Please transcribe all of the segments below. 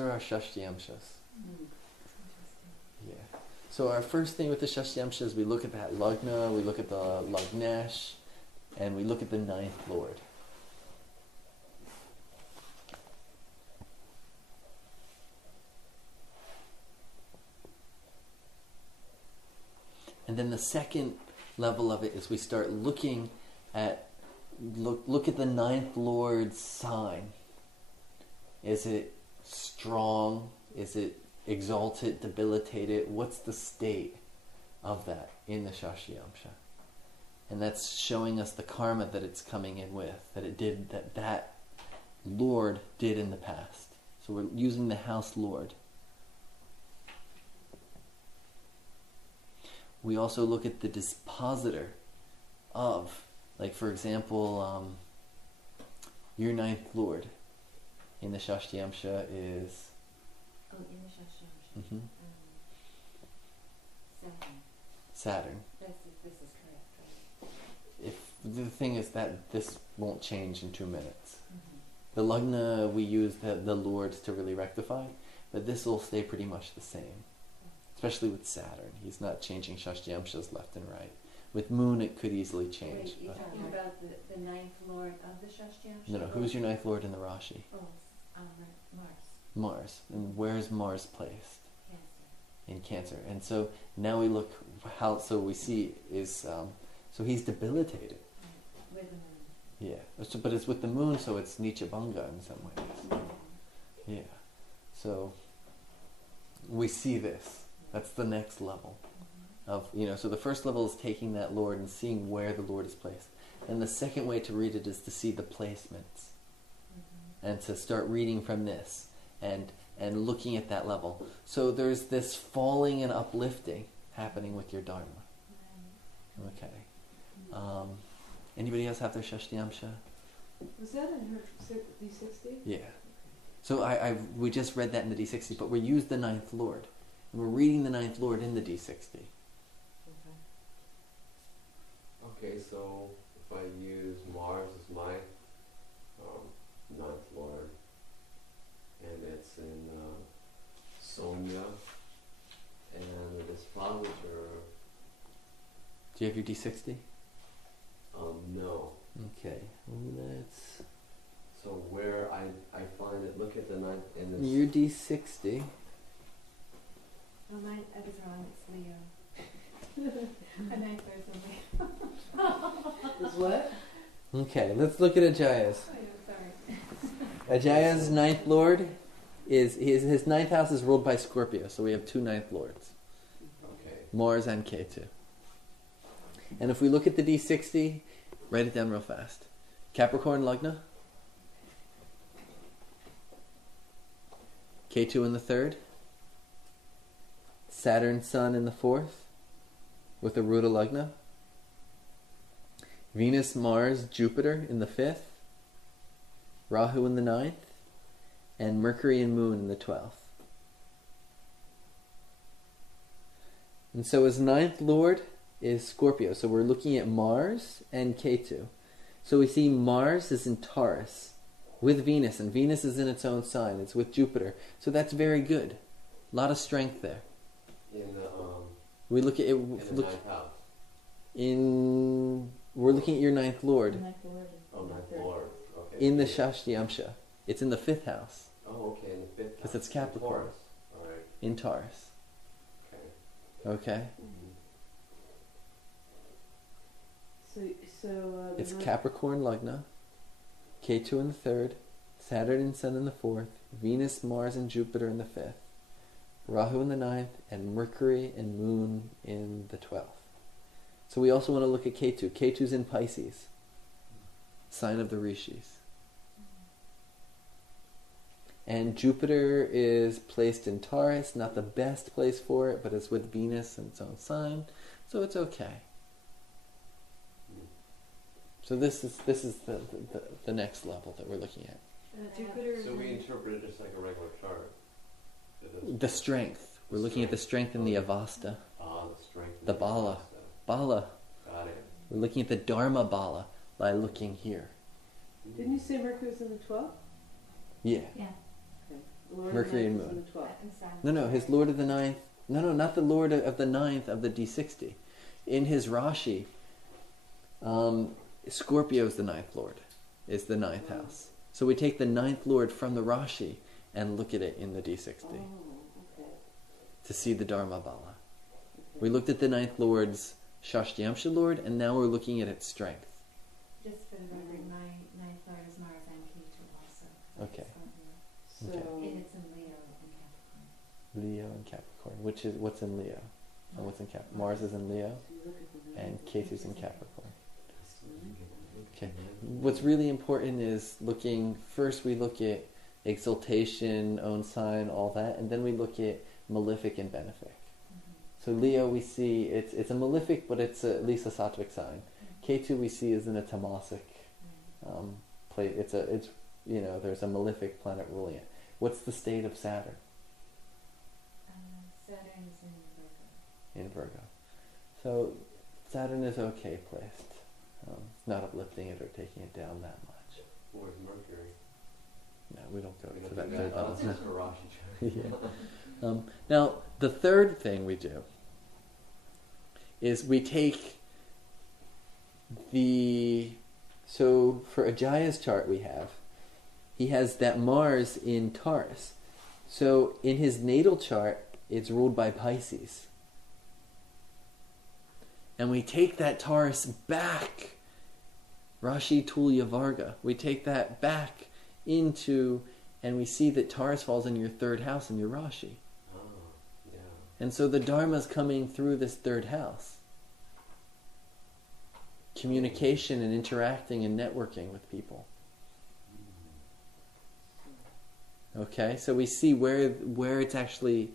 There are Shashtiyamshas. Yeah. So our first thing with the Shashtiyamsha is we look at that Lagna, we look at the Lagnesh, and we look at the ninth lord. And then the second level of it is we start looking at look at the ninth lord's sign. Is it strong? Is it exalted, debilitated? What's the state of that in the Shashtiyamsha? And that's showing us the karma that it's coming in with, that lord did in the past. So we're using the house lord. We also look at the dispositor of, like for example, your ninth lord in the Shashtiyamsha is... Oh, in the Shashtiyamsha. Saturn. This is correct, right? If the thing is that this won't change in 2 minutes. The Lagna we use the lords to really rectify, but this will stay pretty much the same. Especially with Saturn. He's not changing Shashtiyamshas left and right. With Moon it could easily change. Wait, you're talking about the ninth lord of the Shashtiyamsha? No, who's your ninth lord in the Rashi? Oh, Mars. Mars. And where's Mars placed? Cancer. In Cancer. And so now we look how, so we see is, so he's debilitated. With the moon. Yeah. So, but it's with the moon, so it's Nicha Bhanga in some ways. Yeah. So we see this. That's the next level of, so the first level is taking that lord and seeing where the lord is placed. And the second way to read it is to see the placements. And to start reading from this and looking at that level. So there's this falling and uplifting happening with your Dharma. Okay. Anybody else have their Shashtiyamsha? Was that in her D60? Yeah. So we just read that in the D60, but we used the ninth lord. And we're reading the ninth lord in the D60. Okay, so if I use Mars as my ninth lord, and it's in Sonia, and the dispositor... Do you have your D60? No. Okay. Well, that's... So where I find it, look at the ninth in this... Your D60... Oh, mine, I was wrong, it's Leo. A ninth lord's a Leo. Is what? Okay, let's look at Ajaya's. Oh, yeah, sorry. Ajaya's ninth lord is his ninth house is ruled by Scorpio, so we have 2 ninth lords. Okay. Mars and K2. And if we look at the D60, write it down real fast. Capricorn Lagna. K2 in the 3rd. Saturn Sun in the 4th with a Ruda Lagna. Venus, Mars, Jupiter in the 5th. Rahu in the 9th. And Mercury and Moon in the 12th. And so his ninth lord is Scorpio. So we're looking at Mars and K2. So we see Mars is in Taurus with Venus, and Venus is in its own sign. It's with Jupiter. So that's very good. A lot of strength there. In the we look at it. in the ninth house. We're looking at your ninth lord. Ninth lord. Oh, ninth lord. Okay. In the Shashtiyamsha. It's in the 5th house. Oh, okay, in the 5th house. Because it's Capricorn. Taurus. All right. In Taurus. Okay. Okay? So It's Capricorn Lagna. K2 in the 3rd. Saturn and Sun in the 4th. Venus, Mars, and Jupiter in the 5th. Rahu in the 9th. And Mercury and Moon in the 12th. So we also want to look at K2. K2's in Pisces. Sign of the Rishis. And Jupiter is placed in Taurus. Not the best place for it, but it's with Venus in its own sign. So it's okay. So this is the next level that we're looking at. Jupiter. So we interpret it just like a regular chart. The strength. We're looking at the strength in the Avasta. Ah, the strength. The Bala. Bala. Got it. We're looking at the Dharma Bala by looking here. Didn't you say Mercury's in the 12th? Yeah. Yeah. Lord Mercury and of the Moon. ninth is in the 12th. And Saturn. No, his Lord of the Ninth. No, not the Lord of the Ninth of the D60. In his Rashi, Scorpio is the ninth Lord, is the ninth house. So we take the ninth Lord from the Rashi and look at it in the D60 Oh, okay. to see the Dharma Bala. We looked at the ninth Lord's Shashtyamsha Lord, and now we're looking at its strength. Just for the record, my ninth Lord is Mars and K2 also. Okay. So, And it's in Leo and Capricorn. Leo and Capricorn. What's in Leo? And what's in Capricorn? Mars is in Leo, so you look at the and ninth. K2's in Capricorn. Okay. What's really important is first we look at exaltation, own sign, all that, and then we look at malefic and benefic. So Leo we see it's a malefic, but it's at least a sattvic sign. K2 we see is in a tamasic plate. It's there's a malefic planet ruling it. What's the state of Saturn? Saturn is in Virgo. In Virgo. So Saturn is okay placed. It's not uplifting it or taking it down that much. Where's Mercury? No, we don't go We to don't that do third that. level. That's for Rashi chart. Yeah. Now, the third thing we do is we take so for Ajaya's chart he has that Mars in Taurus. So in his natal chart, it's ruled by Pisces. And we take that Taurus back, Rashi Tulya Varga, we take that back into, and we see that Taurus falls in your third house in your Rashi. Oh, yeah. And so the Dharma's coming through this third house. Communication and interacting and networking with people. Okay, so we see where it's actually,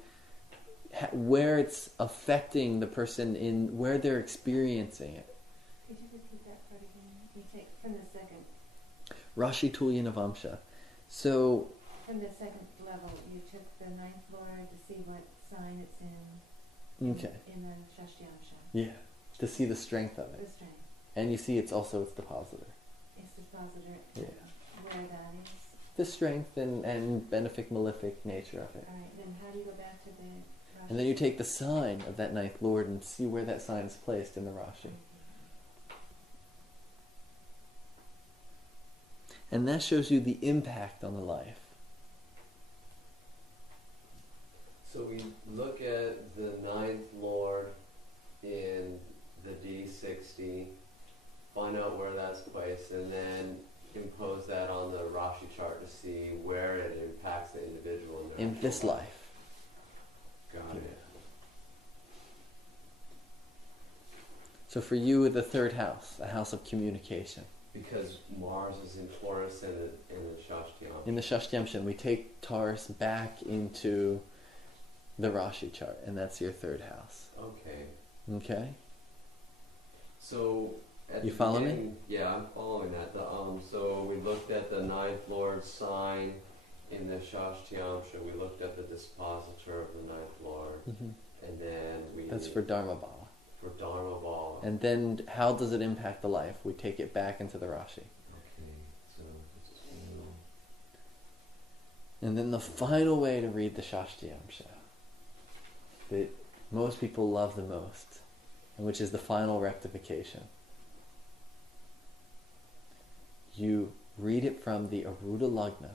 where it's affecting the person in where they're experiencing it. Could you repeat that part again? You take from the second. Rashi Tulya Navamsha. So From the second level, you took the ninth Lord to see what sign it's in. okay, In the Shashtyamsha. yeah, to see the strength of The it, strength. and you see it's also its depositor. It's dispositor. Yeah. Where that is. The strength and benefic malefic nature of it. Alright, then how do you go back to the Rashi? And then you take the sign of that ninth Lord and see where that sign is placed in the Rashi. And that shows you the impact on the life. So we look at the ninth Lord in the D60, find out where that's placed, and then impose that on the Rashi chart to see where it impacts the individual in their In this life. Got it. So for you, the third house, a house of communication. Because Mars is in Taurus and in the Shashtyamsha. In the Shashtyamshan, we take Taurus back into the Rashi chart, and that's your third house. Okay. Okay? So at You the follow me? beginning- Yeah, I'm following that. So we looked at the ninth Lord sign in the Shashtyamsha. We looked at the dispositor of the ninth Lord, and then That's for Dharma Bala. for Dharma Bala. And then how does it impact the life? We take it back into the Rashi. Okay, so it's And then the final way to read the Shashtyamsha that most people love the most, and which is the final rectification. You read it from the Aruda Lagna.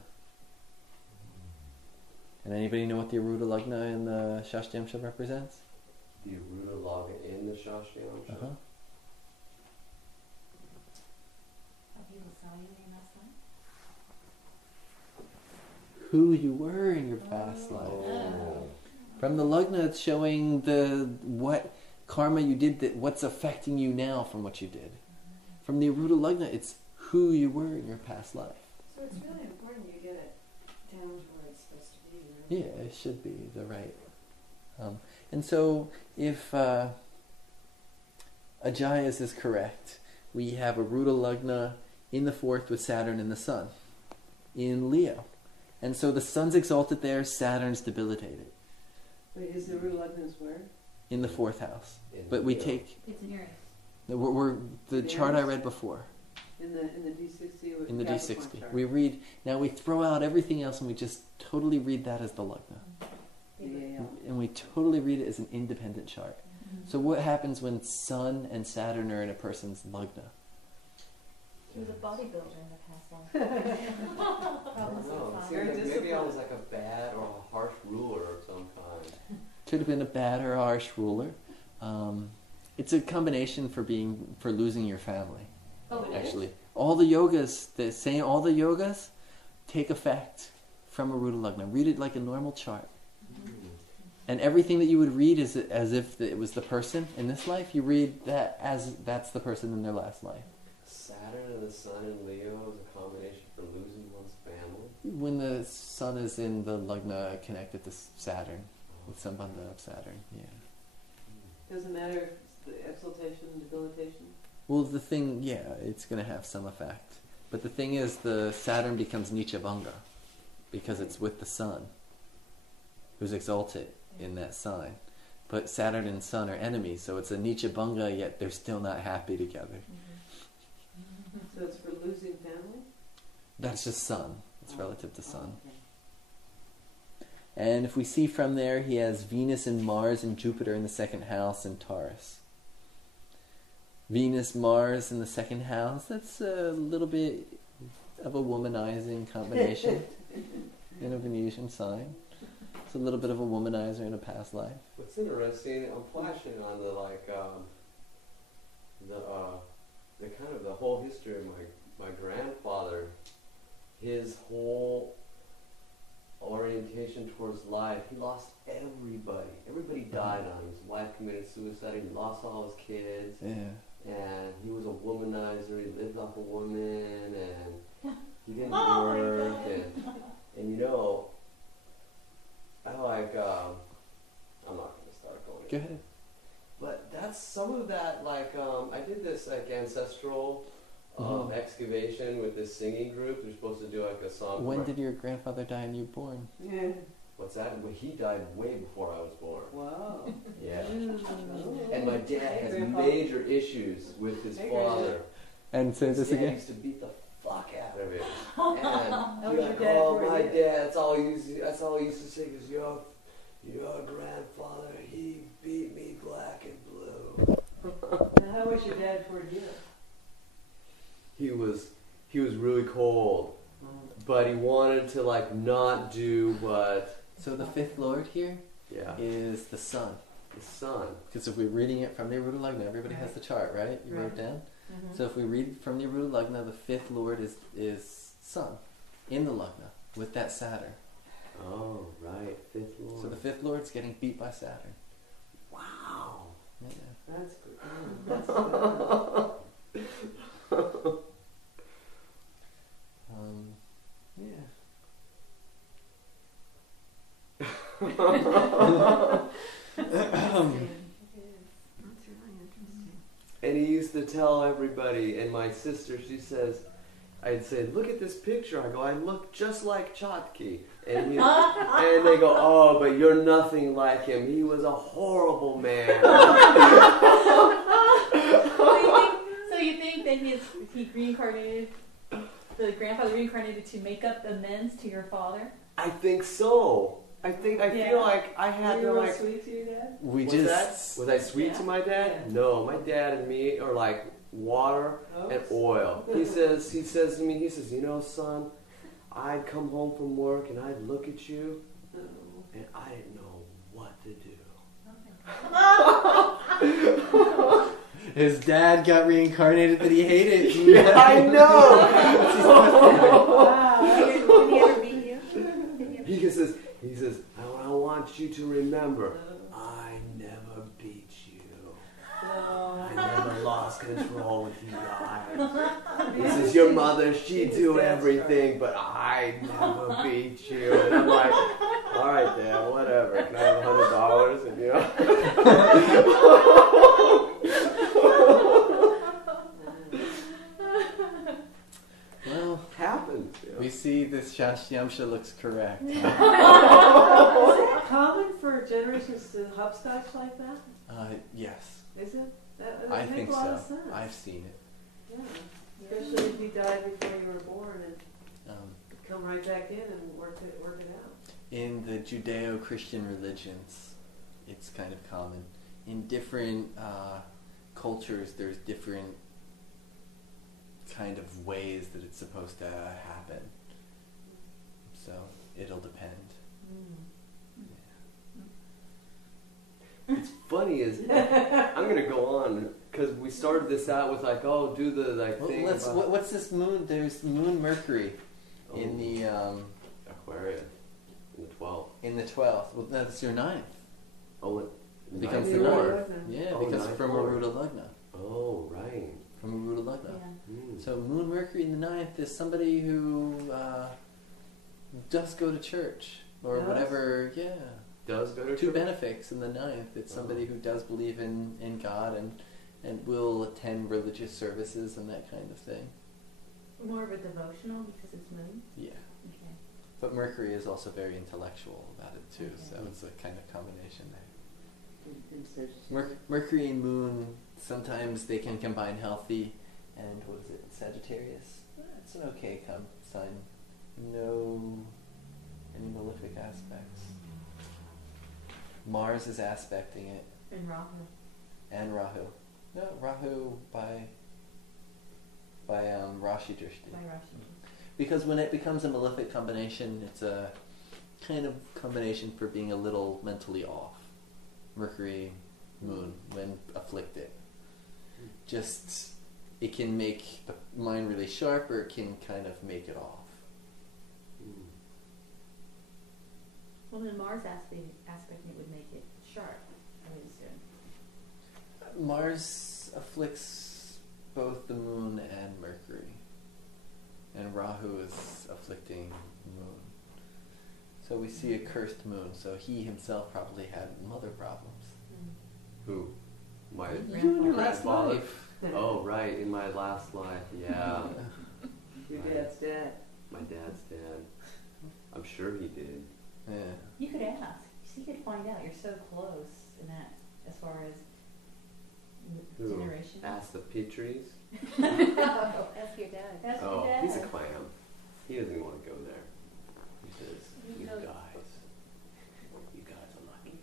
And anybody know what the Aruda Lagna in the Shashtyamsha represents? the Aruda Laga in the Shashtyamsha. Uh-huh. How people saw you in last time? Who you were in your past life. Oh. From the Lagna, it's showing what karma you did, what's affecting you now from what you did. From the Aruda Lagna, it's who you were in your past life. So it's really important you get it down to where it's supposed to be. Right? Yeah, it should be the right. And so, if Ajaya's is correct, we have Aruda Lagna in the fourth with Saturn and the Sun in Leo. And so the Sun's exalted there, Saturn's debilitated Wait, is the Aruda Lagna where? in the fourth house. In But we Leo. take It's in Aries. the chart I Aries? read before. In the D60 with In the Capricorn D60. chart. We read, now we throw out everything else and we just totally read that as the Lagna. Yeah. And we totally read it as an independent chart. So what happens when Sun and Saturn are in a person's Lagna? He was a bodybuilder in the past life. I don't know. It seems like maybe I was like a bad or a harsh ruler of some kind. Could have been a bad or harsh ruler. It's a combination for losing your family. Oh, it Actually, is? all the yogas take effect from a Ruda Lagna. Read it like a normal chart. And everything that you would read is as if it was the person in this life, you read that as that's the person in their last life. Saturn and the Sun in Leo is a combination for losing one's family. When the Sun is in the Lagna connected to Saturn, with Sambandha of Saturn, yeah. Doesn't matter if it's the exaltation and debilitation. Well, the thing, yeah, it's going to have some effect. But the thing is, the Saturn becomes Nichabanga because it's with the Sun, who's exalted in that sign. But Saturn and Sun are enemies, so it's a Nichabanga, yet they're still not happy together. So it's for losing family? That's just Sun. It's relative to Sun. Okay. And if we see from there, he has Venus and Mars and Jupiter in the second house and Taurus. Venus, Mars in the second house, that's a little bit of a womanizing combination in a Venusian sign. It's a little bit of a womanizer in a past life. What's interesting, I'm flashing on the kind of the whole history of my grandfather. His whole orientation towards life, he lost everybody. Everybody died on him. His wife committed suicide. He lost all his kids. Yeah. And he was a womanizer. He lived off a woman, and he didn't work. And you know, I'm not going to start going. Go ahead. But that's some of that. I did this ancestral excavation with this singing group. They're supposed to do a song. When did your grandfather die and you were born? Yeah. What's that? Well, he died way before I was born. Wow. Yeah. Oh. And my dad has Grandpa. major issues with his father. And say His this dad again. used to beat the fuck out of him. And That he'd was be your like, dad oh, for my you." dad, that's all he used to say is, your grandfather, he beat me black and blue. Now, how was your dad for you? He was really cold, but he wanted to not do what. So the fifth lord here Yeah. is the Sun. The Sun. Because if we're reading it from the Aruda Lagna, everybody has the chart, right? You wrote it down? So if we read from the Aruda Lagna, the fifth lord is Sun in the Lagna with that Saturn. Oh, right. Fifth Lord. So the fifth lord's getting beat by Saturn. Wow. Yeah. That's good. That's good. Yeah. That's really interesting. And he used to tell everybody, and my sister, she says, I'd say, look at this picture. I go, I look just like Chotki. And they go, oh, but you're nothing like him. He was a horrible man. So you think that he reincarnated, the grandfather reincarnated to make up amends to your father? I think so. I feel like I had Were to you real like. sweet to your dad? Was I sweet to my dad? Yeah. No, my dad and me are like water and oil. He says to me, you know, son, I'd come home from work and I'd look at you and I didn't know what to do. His dad got reincarnated that he hated. Yeah, I know. Wow. Did he ever beat you? He says, I want you to remember, I never beat you. I never lost control with you guys. He says, your mother, she'd do everything, but I never beat you. And I'm like, all right, Dad, whatever. Can I have $100? And Well, happens. we see this Shashyamsha looks correct. Is it common for generations to hopscotch like that? Yes. Is it? That I makes think a lot so. of sense. I've seen it. Yeah. Especially if you died before you were born and Um, come right back in and work it out. in the Judeo-Christian religions, it's kind of common. In different cultures, there's different kind of ways that it's supposed to happen. So it'll depend. It's funny is I'm gonna go on because we started this out with like, oh, do the like Well, thing. what's this moon? There's Moon Mercury in the Aquarius in the 12th. in the 12th. Well, that's your 9th. Oh, it Becomes ninth the lord. Lord. Yeah, Oh, because ninth from lord. Aruda Lagna. Oh, right. From Aruda Lagna. Yeah. Mm. So Moon Mercury in the 9th is somebody who does go to church or Does? whatever. Yeah. Does go to Two church? benefics in the 9th. It's somebody who does believe in God and will attend religious services and that kind of thing. More of a devotional because it's moon. Yeah. Okay. But Mercury is also very intellectual about it too, Okay. so it's a kind of combination there. In Sagittarius. Mercury and Moon, sometimes they can combine healthy, and what is it, Sagittarius? It's an okay sign. No any malefic aspects. Mars is aspecting it, And Rahu. and Rahu. No, Rahu by Rashi Drishti. By Rashi. Because when it becomes a malefic combination, it's a kind of combination for being a little mentally off. Mercury, Moon, when afflicted. Just, it can make the mind really sharp, or it can kind of make it off. Mm. Well, then Mars aspecting it would make it sharp, I would assume. Mars afflicts both the Moon and Mercury. And Rahu is afflicting Moon. So we see a cursed Moon, so he himself probably had mother problems. Who? My You in your last grandfather? life. Oh, right, in my last life, yeah. Your dad's dad. My dad's dad. I'm sure he did. Yeah. You could ask. You could find out. You're so close in that, as far as Who? generation. Ask the Petries. Ask your dad. Ask Oh, your dad. he's a clam. He doesn't even want to go there. He says, You you know- guys are lucky.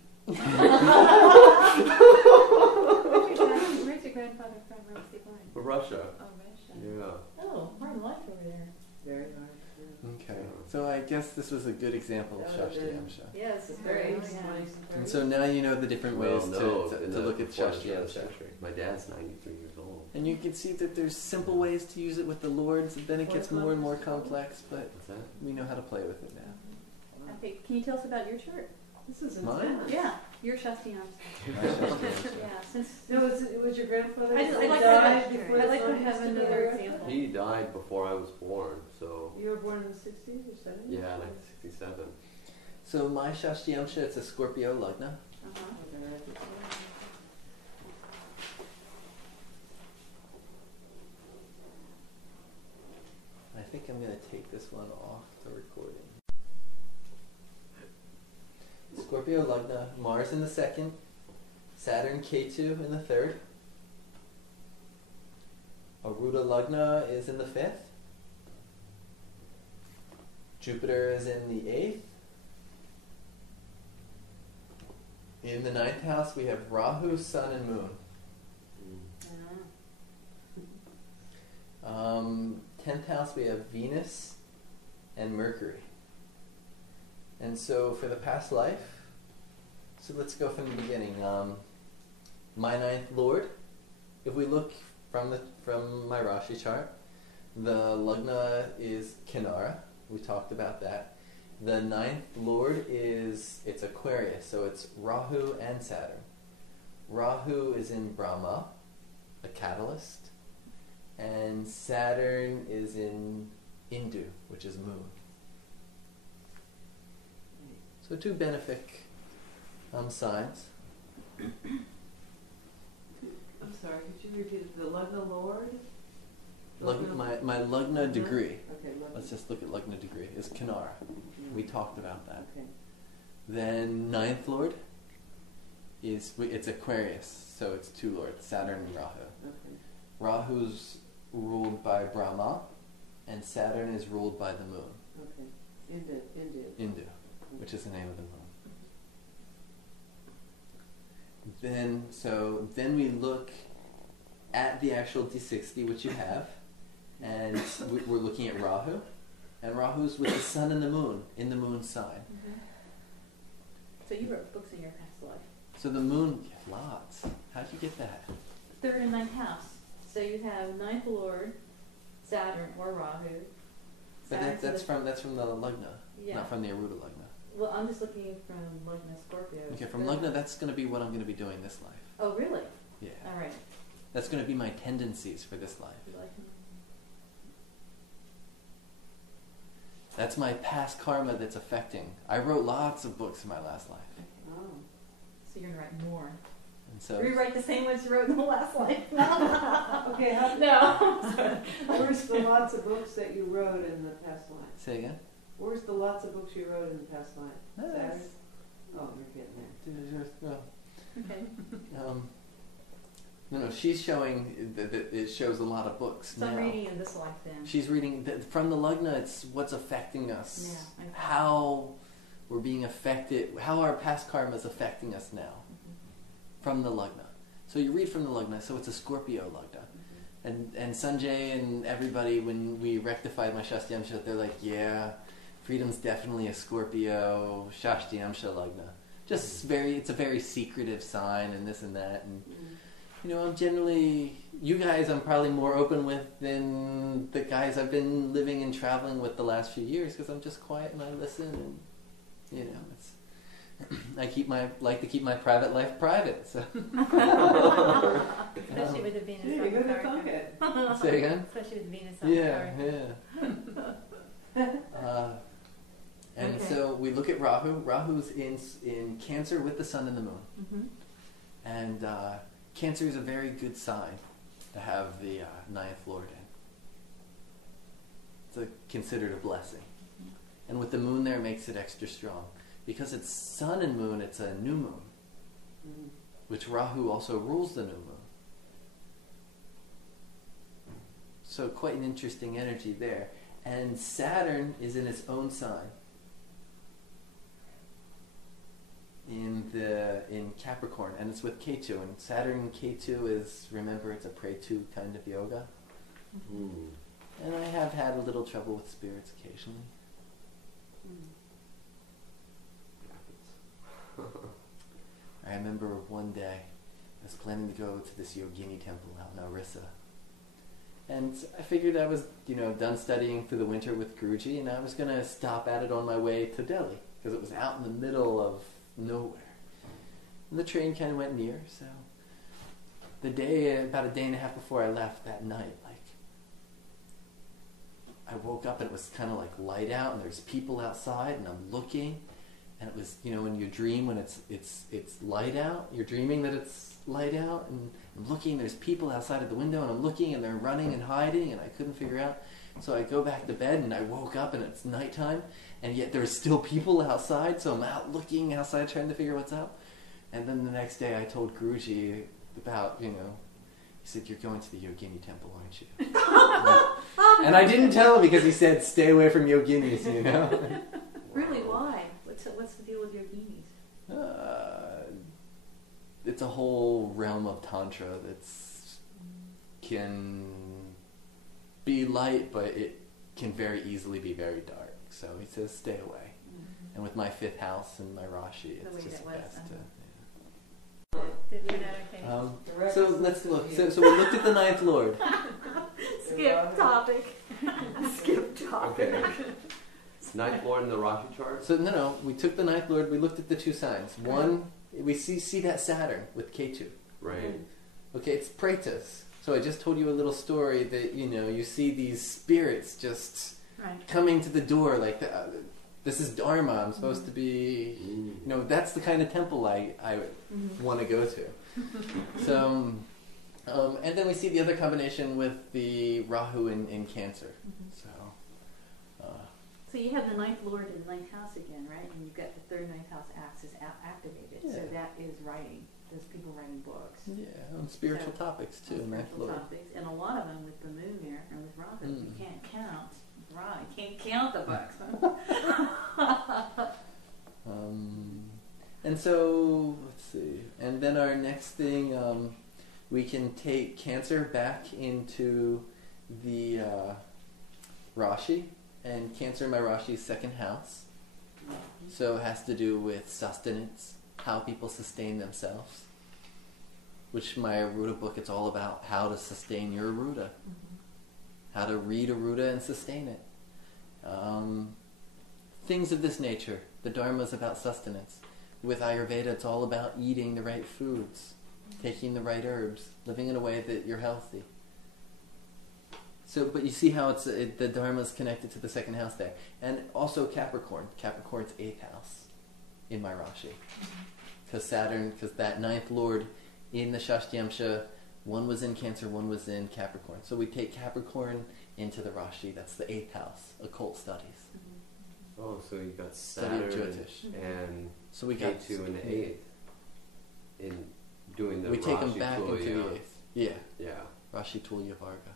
Where's your grandfather from? Where's he born? Russia. Oh, Russia. Yeah. Oh, hard life over there. Very hard. Yeah. Okay. So I guess this was a good example of That would've been- Shashtri-Yamsha. Yes, it's Very very nice. yeah. And so now you know the different ways Well, no, to in look at before the turn of the Shashtri-Yamsha. century. My dad's 93 years old. And you can see that there's simple ways to use it with the lords, and then it gets more and more complex, but What's that? we know how to play with it now. Okay, can you tell us about your chart? This is Mine? intense. Yeah, your Shastri-Yamsha. Yeah, since No, it was your grandfather I'd that like died to before I'd like to the have science another together? example. He died before I was born, so You were born in the 60s or 70s? yeah, 1967. So my Shashtri-Yamsha, it's a Scorpio Lagna. Uh-huh. I think I'm going to take this one off the recording. Scorpio Lagna, Mars in the 2nd, Saturn K2 in the 3rd. Aruda Lagna is in the 5th. Jupiter is in the 8th. In the 9th house we have Rahu, Sun, and Moon. Uh-huh. 10th house we have Venus and Mercury. And so for the past life, so let's go from the beginning. My 9th lord, if we look from my Rashi chart, the Lagna is Kinara. We talked about that. The 9th lord it's Aquarius, so it's Rahu and Saturn. Rahu is in Brahma, a catalyst, and Saturn is in Indu, which is moon. So two benefic signs. I'm sorry, could you repeat it? The Lugna Lord? My Lugna degree, Okay, Lugna. let's just look at Lugna degree, is Kanara. We talked about that. Okay. Then 9th lord it's Aquarius, so it's two lords, Saturn and Rahu. Okay. ruled by Brahma, and Saturn is ruled by the moon. Okay. Indu, which is the name of the moon. Then we look at the actual D60, which you have, and we're looking at Rahu, and Rahu's with the sun and the moon in the moon sign. Mm-hmm. So you wrote books in your past life. So the moon, lots. How'd you get that? Third and ninth house. So you have ninth lord, Saturn or Rahu. But that's from the Lagna, Yeah. not from the Aruda Lagna. Well, I'm just looking from Lagna Scorpio. Okay, from Lagna, that's going to be what I'm going to be doing this life. Oh, really? Yeah. All right. That's going to be my tendencies for this life. You like That's my past karma that's affecting. I wrote lots of books in my last life. Oh. So you're going to write more. And so Rewrite the same ones you wrote in the last life. Okay, No. where's the lots of books that you wrote in the past life? say again? Where's the lots of books you wrote in the past life? Saturn? Yes. Oh, you're getting there. Okay. No, she's showing that it shows a lot of books So now. I'm reading in this life then. She's reading from the Lagna. It's what's affecting us. Yeah, okay. How we're being affected. How our past karma is affecting us now. From the Lagna. So you read from the Lagna. So it's a Scorpio Lagna. And Sanjay and everybody, when we rectified my Shastri, they're like, yeah, freedom's definitely a Scorpio Shastri Lagna. Just it's a very secretive sign and this and that. And you know, I'm generally, you guys I'm probably more open with than the guys I've been living and traveling with the last few years, because I'm just quiet and I listen, and you know, it's like to keep my private life private. So Especially with the Venus Yeah, on you're the gonna card. talk it. say again. Especially with Venus on the card. Yeah. And Okay. so we look at Rahu. Rahu's in Cancer with the sun and the moon. Mm-hmm. And Cancer is a very good sign to have the ninth lord in. It's considered a blessing. And with the moon there, it makes it extra strong. Because it's sun and moon, it's a new moon, which Rahu also rules the new moon. So quite an interesting energy there. And Saturn is in its own sign. In Capricorn, and it's with K2, and Saturn and K2 is, remember, it's a pray-to kind of yoga. And I have had a little trouble with spirits occasionally. I remember one day I was planning to go to this yogini temple out in Orissa, and I figured I was, done studying for the winter with Guruji, and I was going to stop at it on my way to Delhi, because it was out in the middle of nowhere. And the train kind of went near, so about a day and a half before I left that night, I woke up and it was kind of like light out, and there's people outside, and I'm looking, and it was, when you dream when it's light out, you're dreaming that it's light out, and I'm looking, there's people outside at the window, and I'm looking, and they're running and hiding, and I couldn't figure out. So I go back to bed, and I woke up, and it's nighttime, and yet there's still people outside, so I'm out looking outside trying to figure what's up. And then the next day I told Guruji about, he said, "You're going to the Yogini temple, aren't you?" And I didn't tell him because he said, "Stay away from Yoginis," Really? Why? What's the deal with yoginis? It's a whole realm of Tantra that's can be light, but it can very easily be very dark. So he says, stay away. And with my 5th house and my Rashi, The way it's just that was, best to... Did we not okay? So let's look. So we looked at the 9th Lord. Skip topic. Skip topic. Okay. Ninth Lord in the Rashi chart? So no, we took the 9th Lord, we looked at the 2 signs. One, we see that Saturn with K2. Right. Okay, it's Pretas. So I just told you a little story that, you see these spirits just coming to the door like, this is Dharma, I'm supposed to be, that's the kind of temple I want to go to. So, and then we see the other combination with the Rahu in Cancer. So you have the 9th Lord in the 9th house again, right? And you've got the 3rd 9th house axis activated. Yeah. So that is writing. Those people writing books. Yeah, on spiritual So, topics too. on Ninth spiritual Lord. topics, and a lot of them with the moon there, and with Rahu, you Mm. can't count. Right, can't count the books. And so let's see. And then our next thing, we can take Cancer back into the Rashi, and Cancer in my Rashi's second house. So it has to do with sustenance, how people sustain themselves. Which my Aruda book, it's all about how to sustain your Aruda. How to read Aruda and sustain it. Things of this nature. The Dharma is about sustenance. With Ayurveda, it's all about eating the right foods, taking the right herbs, living in a way that you're healthy. So, but you see how the Dharma is connected to the second house there. And also Capricorn. Capricorn's 8th house in my Rashi. Because Saturn, because that 9th Lord in the Shashtyamsha, one was in Cancer, one was in Capricorn. So we take Capricorn into the Rashi. That's the 8th house, occult studies. Oh, so you got Study Saturn Jyotish. and So we got K2 in the 8th in doing the we take them Rashi back into Tulya. the 8th. Yeah, Yeah. Rashi Tulya Varga.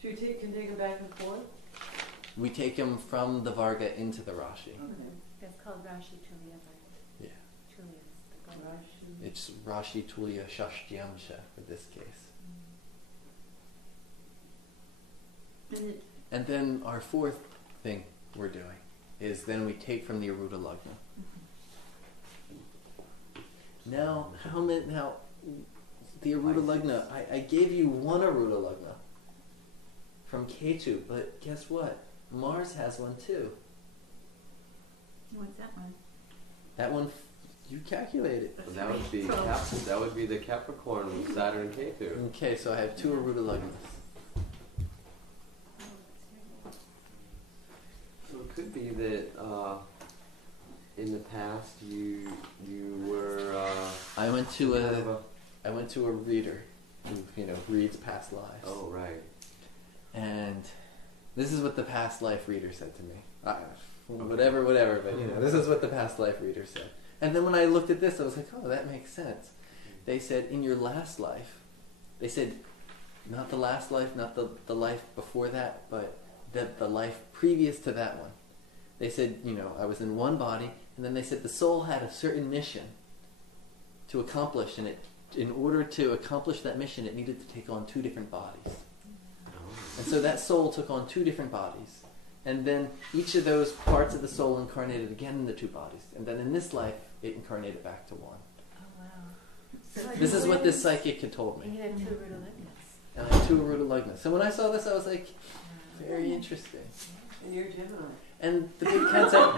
So you can take them back and forth? We take them from the Varga into the Rashi. Okay. It's called Rashi Tulya. Yeah. Tulya is the gold. Rashi. It's Rashi Tulya Shashtyamsha for this case. And then our fourth thing we're doing is then we take from the Aruda Lagna. Now, now the Aruda Lagna, I gave you one Aruda Lagna from K2, but guess what? Mars has one too. What's that one? That one, you calculate it. Well, that would be the Capricorn with Saturn and K2. Okay, so I have two Aruda Lagnas. So it could be that in the past you were I went kind of to a reader who reads past lives. Oh right. And this is what the past life reader said to me. Whatever, but this is what the past life reader said. And then when I looked at this, I was like, oh, that makes sense. They said, in your last life, they said, not the last life, not the life before that, but the life previous to that one. They said, I was in one body, and then they said the soul had a certain mission to accomplish, and in order to accomplish that mission, it needed to take on two different bodies. And so that soul took on two different bodies. And then each of those parts of the soul incarnated again in the two bodies. And then in this life, it incarnated back to one. Oh, wow. This is what this psychic had told And me. you had two Aruda Lagnas. And I had two Aruda Lagnas. So when I saw this, I was like, very interesting. And you're Gemini. And the big concept...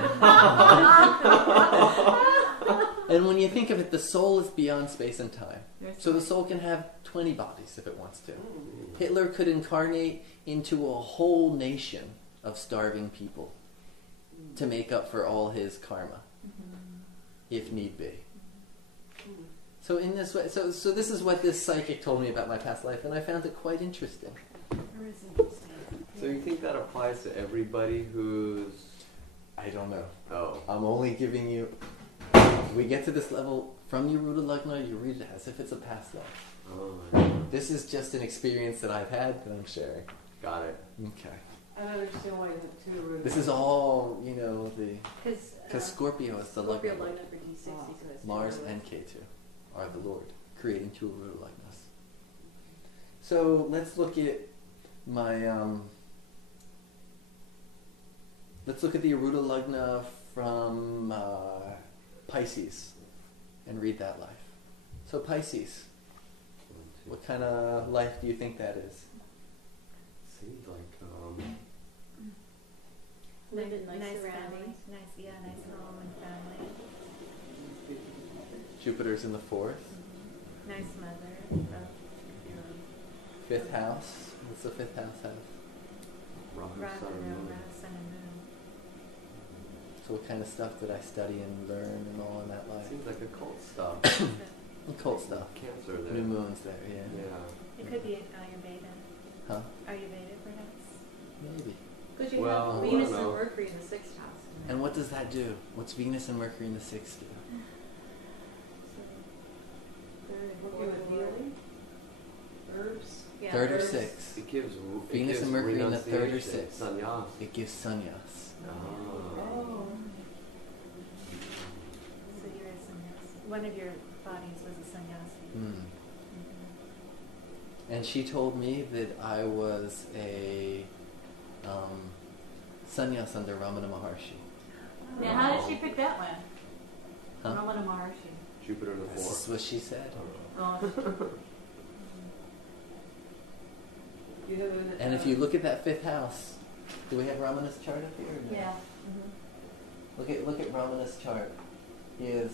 and when you think of it, the soul is beyond space and time. So the soul can have 20 bodies if it wants to. Hitler could incarnate into a whole nation of starving people to make up for all his karma, if need be. So in this way, so this is what this psychic told me about my past life, and I found it quite interesting. So you think that applies to everybody who's... I don't know. Oh. I'm only giving you... We get to this level from your Aruda Lagna, you read it as if it's a past life. Oh, This is just an experience that I've had that I'm sharing. got it. Okay. I don't understand why you have two Aruda. This is all, the... Because Because Scorpio is the Scorpio Lagna. lined up for D60, so it's Mars two and K2 are the Lord, creating two Aruda Lagnas. So let's look at my... let's look at the Aruda Lagna from Pisces and read that life. So Pisces, what kind of life do you think that is? Seems like Lived in nice family. surroundings. Nice home and family. Jupiter's in the 4th. Nice mother. Fifth house. What's the fifth house have? Rahu, Rahu, Sun, and Moon. Sun and Moon. So what kind of stuff did I study and learn and all in that life? Seems like occult stuff. Occult stuff. Cancer there. New moons there, yeah. Yeah. It could be Ayurveda. Huh? Ayurveda, perhaps. Maybe. Because you Well, have I Venus don't and know. Mercury in the 6th house. And what does that do? What's Venus and Mercury in the 6th do? Working with healing, herbs. Yeah, Third or herbs. sixth. It gives Venus and Mercury in the third or renunciation, sixth. Sannyas. It gives sannyas. Oh. So you're a sannyasi. One of your bodies was a sannyasi. Mm. And she told me that I was a sannyas under Ramana Maharshi. Now, how did she pick that one? Huh? Ramana Maharshi. Jupiter in the This is fourth. what she said. Oh, You have an, And if you look at that fifth house, do we have Ramana's chart up here? Or no? yeah. Look at Ramana's chart. He is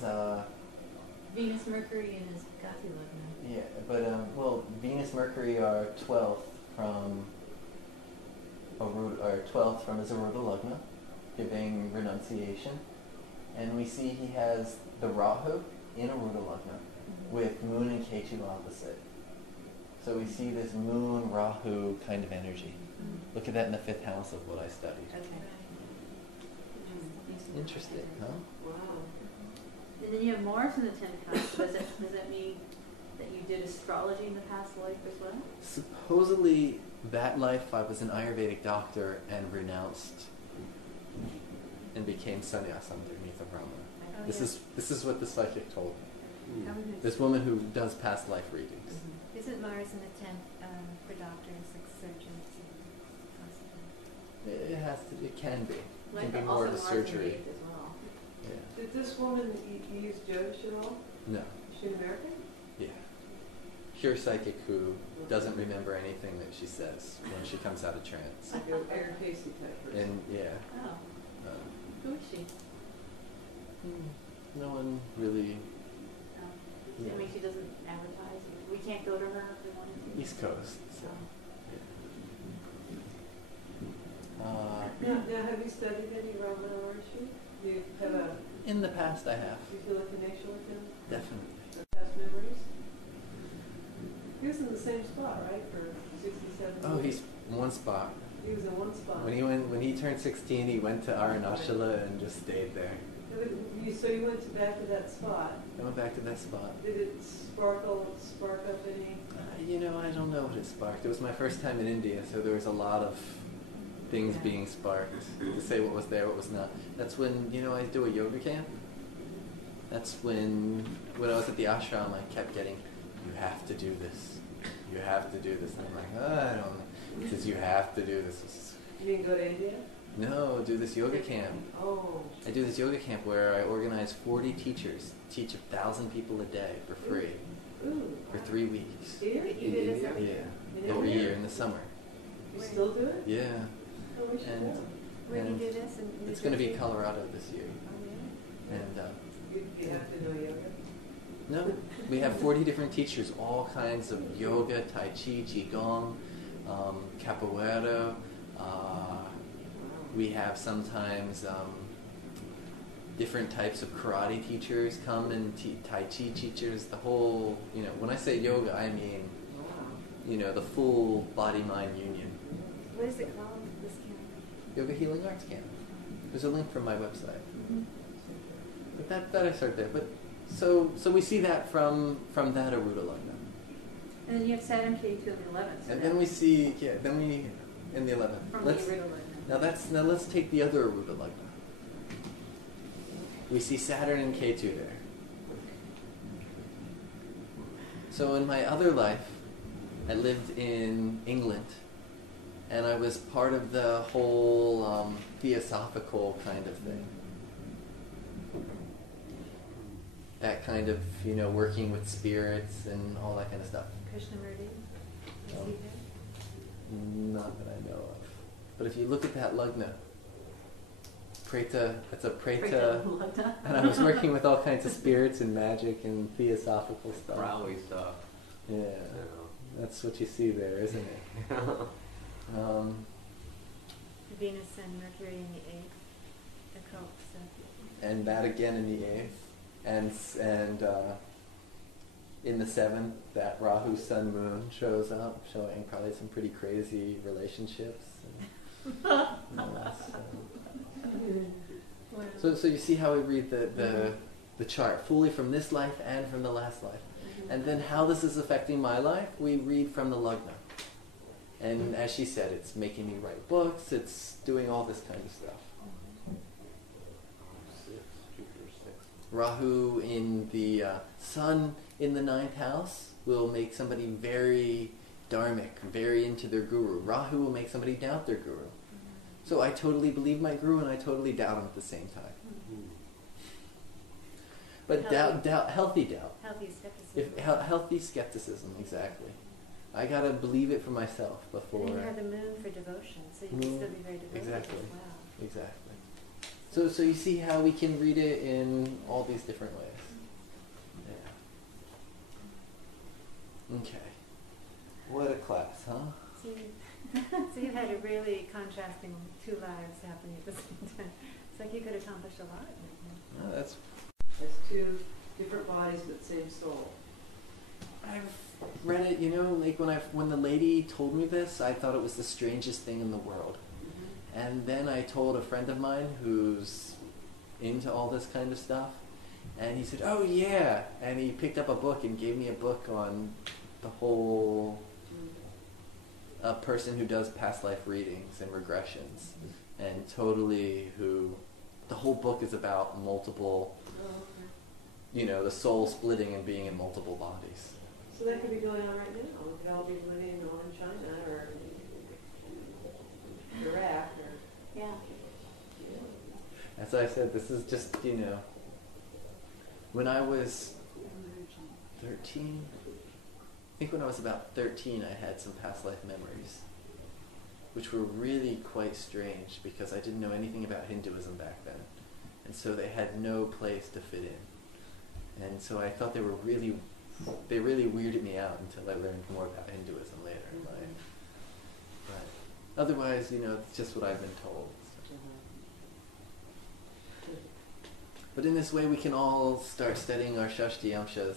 Venus, Mercury, and his Gati Lagna. yeah, but well, Venus, Mercury are 12th from or 12th from his Aruda Lagna, giving renunciation, and we see he has the Rahu in Aruda Lagna with Moon and K2 opposite. So we see this Moon Rahu kind of energy. Look at that in the fifth house of what I studied. Okay. Interesting, huh? wow. And then you have Mars in the 10th house. Does that mean that you did astrology in the past life as well? Supposedly, that life I was an Ayurvedic doctor and renounced and became sannyas underneath of Rama. Oh, This is what the psychic told me. How would it- This woman who does past life readings. Isn't Mars in the 10th for doctors, like surgeons and possibly? It has to. It can be. It Like can be also more of a Mars in the surgery. 8th as well. Yeah. Did this woman use Jyotish at all? No. Is she American? Yeah. Pure psychic who doesn't remember anything that she says when she comes out of trance. Like a Aaron Casey type person. And yeah. Oh, Uh, who is she? no one really. Oh. I mean, she doesn't advertise. We can't go to her if we wanted to. East Coast. So. Yeah. Now, have you studied any Ramana Maharshi? Do you have a, In the past, I have. do you feel a connection with him? Definitely. Past memories? He was in the same spot, right, for 67 Oh, years? he's one spot. He was in one spot. When he turned 16, he went to Arunachala and just stayed there. So you went back to that spot. I went back to that spot. Did it spark up any? I don't know what it sparked. It was my first time in India, so there was a lot of things Yeah. being sparked to say what was there, what was not. That's when, I do a yoga camp. That's when I was at the ashram, I kept getting, you have to do this. You have to do this. And I'm like, I don't know. He says, you have to do this. You didn't go to India? No, do this yoga camp. Oh. I do this yoga camp where I organize 40 teachers, teach 1,000 people a day for free Ooh. for 3 weeks. Here? You do this every Yeah, year? In every India? year in the summer. You still do it? Yeah, Oh, we should and go. Where do you and do this? In New it's going to be Jersey? Colorado this year. Oh, yeah. And You have to know yoga? no, we have 40 different teachers, all kinds of yoga, tai chi, qigong, capoeira. We have sometimes different types of karate teachers come and tai chi teachers. The whole, when I say yoga, I mean, the full body-mind union. What is it called, this camp? Yoga Healing Arts Camp. There's a link from my website. But that I started there. But so we see that from that Aruda Lagna. And then you have Saturn K2 in the 11th. So And then we see, in the 11th. from the Aruda Lagna. Now let's take the other Aruda Lagna. We see Saturn and K2 there. So in my other life, I lived in England, and I was part of the whole theosophical kind of thing. That kind of, working with spirits and all that kind of stuff. Krishnamurti? Is Oh. he there? Not that I know of. But if you look at that Lagna, it's a Preta, Lagna. and I was working with all kinds of spirits and magic and theosophical stuff. Browy stuff. Yeah, You that's what you see there, isn't it? know. Venus and Mercury in the 8th. The cult, so. And that again in the 8th, and in the 7th, that Rahu Sun Moon shows up, showing probably some pretty crazy relationships. And all that stuff. So you see how we read the the chart fully from this life and from the last life. And then how this is affecting my life, we read from the Lagna. And as she said, it's making me write books, it's doing all this kind of stuff. Rahu in the Sun in the 9th house will make somebody very dharmic, very into their guru. Rahu will make somebody doubt their guru. So I totally believe my guru and I totally doubt him at the same time. But healthy doubt. Healthy skepticism. Healthy skepticism, exactly. I gotta believe it for myself before. And then you have the moon for devotion, so you can still be very devoted Exactly. as well. Exactly. So you see how we can read it in all these different ways. Yeah. Okay. What a class, huh? So you've had a really contrasting two lives happening at the same time. It's like you could accomplish a lot. No, that's. That's two different bodies but same soul. I've read it, like when the lady told me this, I thought it was the strangest thing in the world. And then I told a friend of mine who's into all this kind of stuff, and he said, "Oh yeah," and he picked up a book and gave me a book on the whole a person who does past life readings and regressions, and totally who the whole book is about multiple, the soul splitting and being in multiple bodies. So that could be going on right now. We could all be living in China or Iraq or... Yeah. As I said, this is just, when I was 13, I think when I was about 13 I had some past life memories, which were really quite strange because I didn't know anything about Hinduism back then. And so they had no place to fit in. And so I thought they really weirded me out until I learned more about Hinduism later in life. But otherwise, it's just what I've been told. But in this way, we can all start studying our Shashti Amshas,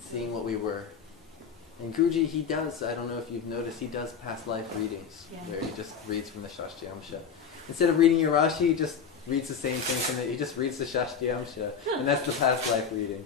seeing what we were. And Guruji, he does, I don't know if you've noticed, he does past life readings, where he just reads from the Shashti Amsha. Instead of reading your Rashi, he just reads the same thing from it. He just reads the Shashti Amsha, and that's the past life reading.